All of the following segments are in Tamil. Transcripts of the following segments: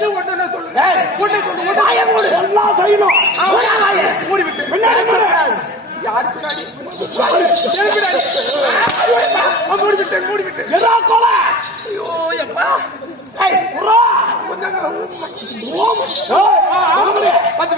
எது ஒண்ணு சொல்லு. ஏய், ஒண்ணு சொல்லு வாயை மூடு. எல்லாம் செய்யணும் மூடா. விட்டு பின்னாடி. யாரு பின்னாடி? பின்னாடி ஐயோ, எப்பா. மூடி விட்டு மூடி. விட்டு எதா கொலை? ஐயோ எப்பா? ஏய், புறா. கொஞ்சம் ஓம். ஏய், வாங்கடி. வந்து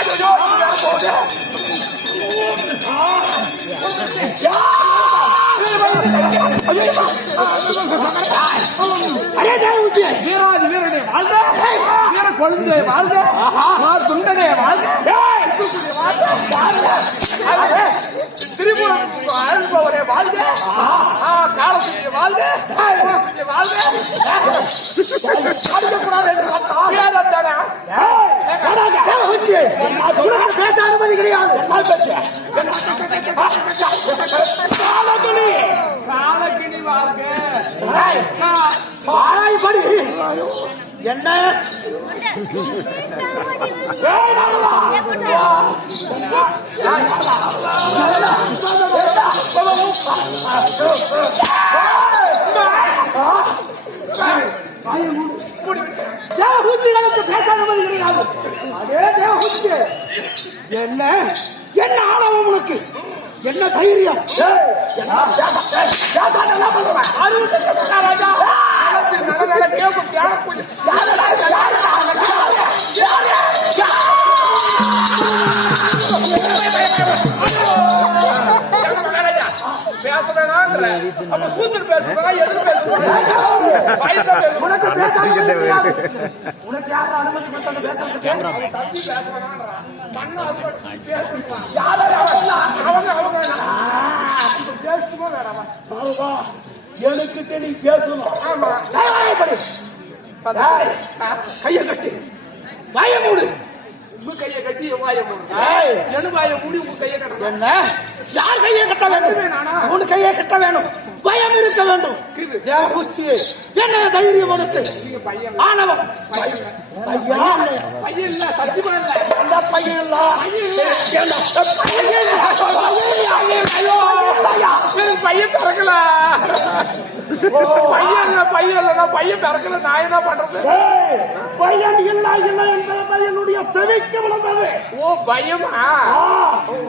ஐயோ, வேற போகுது. அரே, தேவகுச்சி. வீராதி வீரனே வாழ்க வீர கொழுந்தே வாழ்க துண்டனே வாழ்ந்த வாழ்ந்த வாழ்க ஆ, காலசுரிய வாழ்க வாழ்க பேச அனுமதி கிடையாது என்ன பேச்சு? காலத்துளி. காலக்கினி வாழ்க ஏய், வாய் படி. என்ன ஏய், என்ன என்ன ஆணவம் உனக்கு என்ன தைரியம் என்ன அறுபத்தி பேச வேணான்ற அப்ப சூத்திர உனக்கு பேச அனுமதி கிடையாது. உனக்கு யாரும் அனுமதி கொடுத்தது பேசுறதுக்கு? தம்பி பேச வேணான்றா மண்ணு அது மட்டும் பேசுறா யாரோ அவங்க அவங்க பேசணுமா வேணாமா? பாருவா, எனக்கிட்ட நீ பேசணும். ஆமா. கையை கட்டி. வாயை மூடு உங்க கையை கட்டி என் வாயை என் வாயை மூடி உங்க கையை கட்டணும். என்ன? யார் கையை கட்ட வேண்டும்? உன் கையை கட்ட வேண்டும். பயம் இருக்க வேண்டும். தேவகுச்சி என்ன தைரியம் பையன் பையன் ஐயா, பையன் இல்ல. சத்தியமா இல்ல. அந்த பையன் இல்ல. பையன் பையன் பிறக்கல பையன் பையன் இல்ல பையன் பிறக்கல நான் என்ன பண்றது? பையன் இல்ல இல்ல என்பது பையனுடைய செவிக்கு விழுந்தது ஓ பயமா?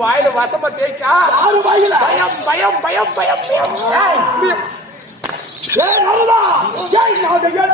வாயில வசமா தேய்க்கா? யாரு வாயில? பயம் பயம் பயம் பயம் பயம். ஏய், நருதா. ஏய், நாடு, ஏய்,